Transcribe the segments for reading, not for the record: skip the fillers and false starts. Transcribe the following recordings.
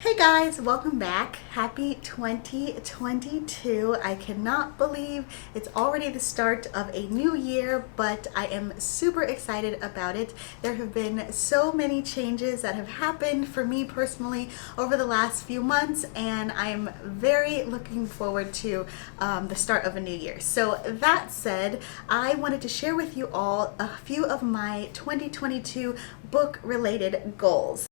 Hey guys, welcome back. Happy 2022. I cannot believe it's already the start of a new year, but I am super excited about it. There have been so many changes that have happened for me personally over the last few months, and I'm very looking forward to the start of a new year. So that said, I wanted to share with you all a few of my 2022 book related goals.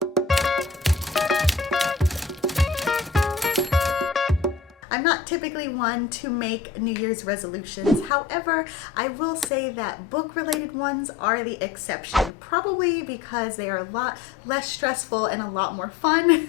I'm not typically one to make New Year's resolutions. However, I will say that book-related ones are the exception, probably because they are a lot less stressful and a lot more fun,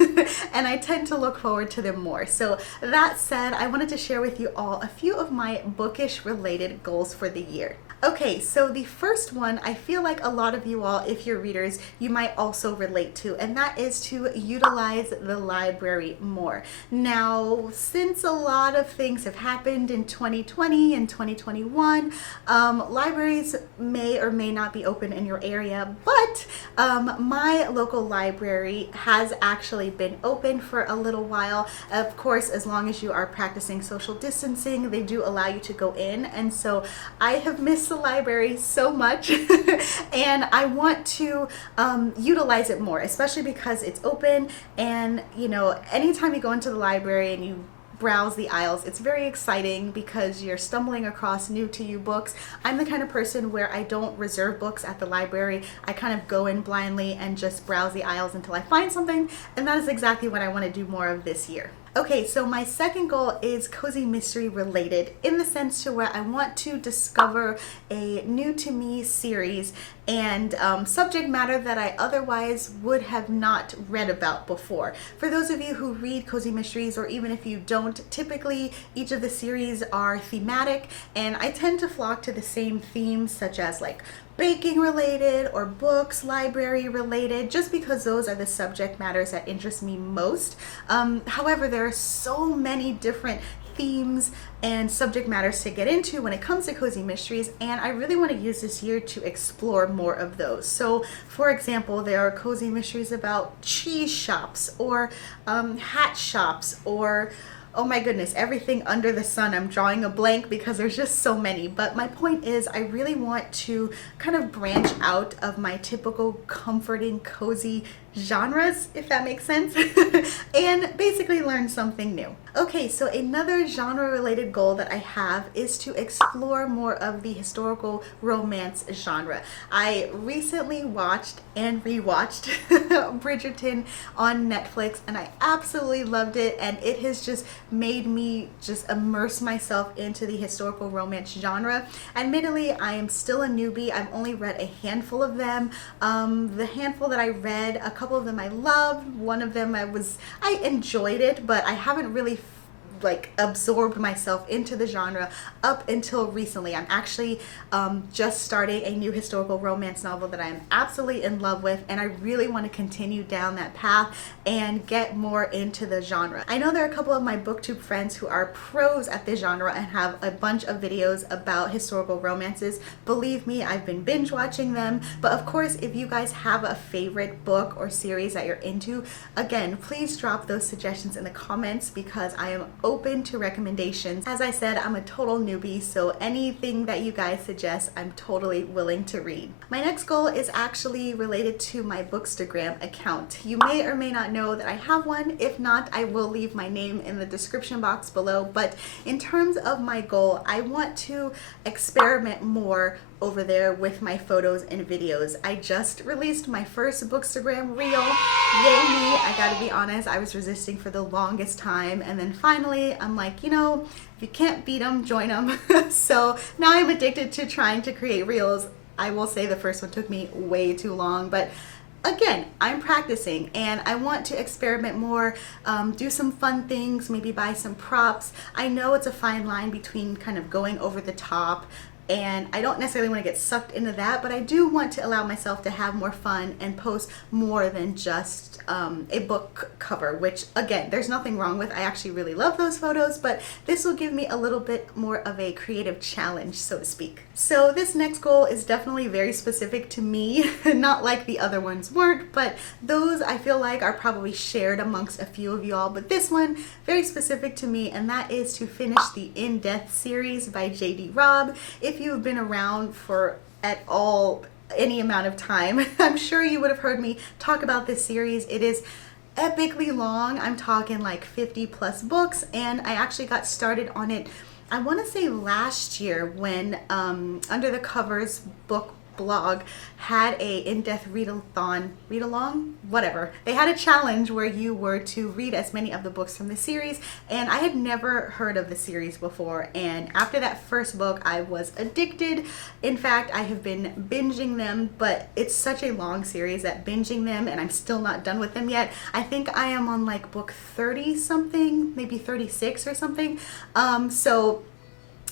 and I tend to look forward to them more. So that said, I wanted to share with you all a few of my bookish-related goals for the year. Okay, so the first one, I feel like a lot of you all, if you're readers, you might also relate to, and that is to utilize the library more. Now, since a lot of things have happened in 2020 and 2021, libraries may or may not be open in your area, but my local library has actually been open for a little while. Of course, as long as you are practicing social distancing, they do allow you to go in, and so I have missed the library so much and I want to utilize it more, especially because it's open. And you know, anytime you go into the library and you browse the aisles, it's very exciting because you're stumbling across new to you books. I'm the kind of person where I don't reserve books at the library. I kind of go in blindly and just browse the aisles until I find something, and that is exactly what I want to do more of this year. Okay, so my second goal is cozy mystery related, in the sense to where I want to discover a new to me series and subject matter that I otherwise would have not read about before. For those of you who read cozy mysteries, or even if you don't, typically each of the series are thematic, and I tend to flock to the same themes, such as like baking related or books, library related, just because those are the subject matters that interest me most. However, there are so many different themes and subject matters to get into when it comes to cozy mysteries, and I really want to use this year to explore more of those. So for example, there are cozy mysteries about cheese shops or hat shops, or oh my goodness, everything under the sun. I'm drawing a blank because there's just so many. But my point is, I really want to kind of branch out of my typical comforting, cozy genres, if that makes sense, and basically learn something new. Okay, so another genre related goal that I have is to explore more of the historical romance genre. I recently watched and rewatched Bridgerton on Netflix, and I absolutely loved it, and it has just made me just immerse myself into the historical romance genre. Admittedly, I am still a newbie. I've only read a handful of them. The handful that I read, a couple of them I loved, one of them I enjoyed it, but I haven't really absorbed myself into the genre up until recently. I'm actually just starting a new historical romance novel that I'm absolutely in love with, and I really want to continue down that path and get more into the genre. I know there are a couple of my booktube friends who are pros at this genre and have a bunch of videos about historical romances. Believe me, I've been binge watching them. But of course, if you guys have a favorite book or series that you're into, again, please drop those suggestions in the comments, because I am open to recommendations. As I said, I'm a total newbie, so anything that you guys suggest, I'm totally willing to read. My next goal is actually related to my Bookstagram account. You may or may not know that I have one. If not, I will leave my name in the description box below. But in terms of my goal, I want to experiment more over there with my photos and videos. I just released my first Bookstagram reel. Yay me! I gotta be honest, I was resisting for the longest time, and then finally I'm like, you know, if you can't beat them, join them. So now I'm addicted to trying to create reels. I will say the first one took me way too long, but again, I'm practicing and I want to experiment more, do some fun things, maybe buy some props. I know it's a fine line between kind of going over the top, and I don't necessarily want to get sucked into that, but I do want to allow myself to have more fun and post more than just a book cover, which again, there's nothing wrong with. I actually really love those photos, but this will give me a little bit more of a creative challenge, so to speak. So this next goal is definitely very specific to me, not like the other ones weren't, but those I feel like are probably shared amongst a few of y'all, but this one very specific to me, and that is to finish the Indepth series by J.D. Robb. If you've been around for at all any amount of time, I'm sure you would have heard me talk about this series. It is epically long. I'm talking like 50 plus books, and I actually got started on it, I want to say last year, when Under the Covers book blog had a in-depth read-along, whatever. They had a challenge where you were to read as many of the books from the series, and I had never heard of the series before, and after that first book I was addicted. In fact, I have been binging them, but it's such a long series that binging them, and I'm still not done with them yet. I think I am on like book 30 something, maybe 36 or something. So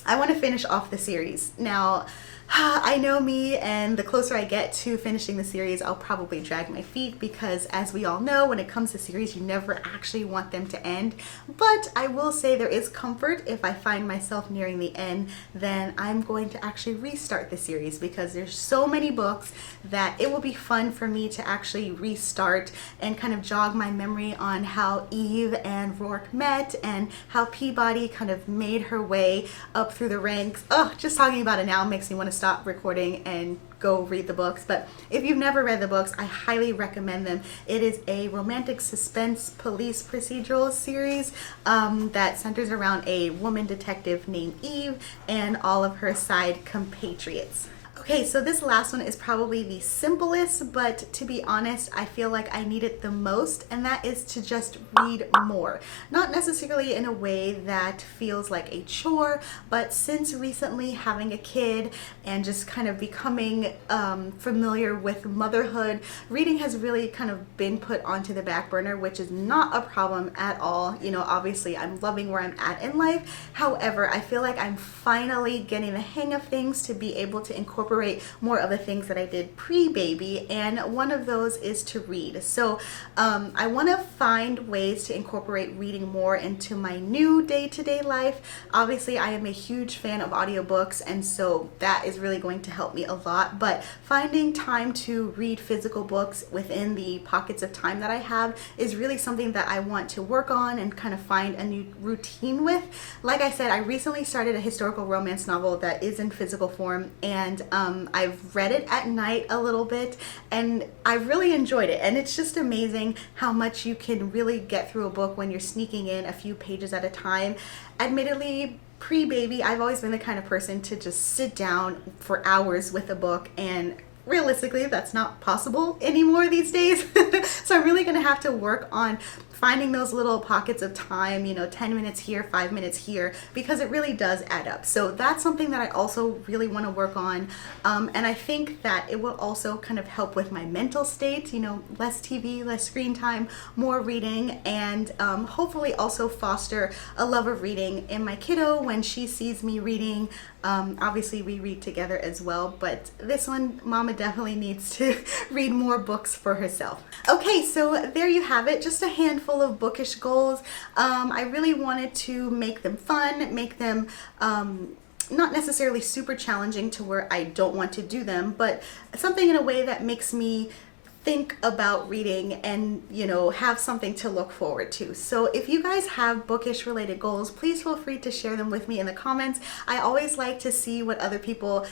I want to finish off the series. Now, I know me, and the closer I get to finishing the series, I'll probably drag my feet, because as we all know, when it comes to series, you never actually want them to end. But I will say there is comfort. If I find myself nearing the end, then I'm going to actually restart the series, because there's so many books that it will be fun for me to actually restart and kind of jog my memory on how Eve and Rourke met, and how Peabody kind of made her way up through the ranks. Oh, just talking about it now makes me want to stop recording and go read the books. But if you've never read the books, I highly recommend them. It is a romantic suspense police procedural series that centers around a woman detective named Eve and all of her side compatriots. Okay, so this last one is probably the simplest, but to be honest, I feel like I need it the most, and that is to just read more. Not necessarily in a way that feels like a chore, but since recently having a kid and just kind of becoming familiar with motherhood, reading has really kind of been put onto the back burner, which is not a problem at all. You know, obviously I'm loving where I'm at in life. However, I feel like I'm finally getting the hang of things to be able to incorporate more of the things that I did pre-baby, and one of those is to read. So I want to find ways to incorporate reading more into my new day-to-day life. Obviously, I am a huge fan of audiobooks, and so that is really going to help me a lot, but finding time to read physical books within the pockets of time that I have is really something that I want to work on and kind of find a new routine with. Like I said, I recently started a historical romance novel that is in physical form, and I've read it at night a little bit, and I really enjoyed it. And it's just amazing how much you can really get through a book when you're sneaking in a few pages at a time. Admittedly, pre-baby, I've always been the kind of person to just sit down for hours with a book, and realistically, that's not possible anymore these days. So I'm really going to have to work on finding those little pockets of time, you know, 10 minutes here, 5 minutes here, because it really does add up. So that's something that I also really want to work on. And I think that it will also kind of help with my mental state, you know, less TV, less screen time, more reading, and hopefully also foster a love of reading in my kiddo when she sees me reading. Obviously we read together as well, but this one, Mama definitely needs to read more books for herself. Okay, so there you have it, just a handful of bookish goals. I really wanted to make them fun, make them not necessarily super challenging to where I don't want to do them, but something in a way that makes me think about reading and, you know, have something to look forward to. So if you guys have bookish related goals, please feel free to share them with me in the comments. I always like to see what other people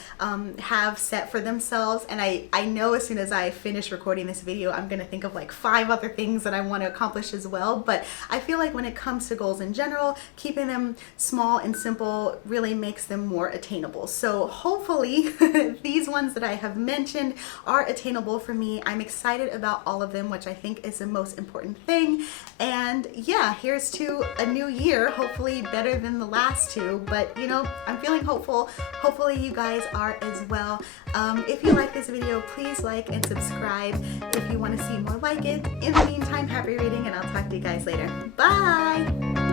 have set for themselves, and I know as soon as I finish recording this video, I'm gonna think of like 5 other things that I want to accomplish as well. But I feel like when it comes to goals in general, keeping them small and simple really makes them more attainable. So hopefully these ones that I have mentioned are attainable for me. I'm excited about all of them, which I think is the most important thing. And yeah, here's to a new year, hopefully better than the last 2, but you know, I'm feeling hopeful. Hopefully you guys are as well. If you like this video, please like and subscribe if you want to see more like it. In the meantime, happy reading, and I'll talk to you guys later. Bye!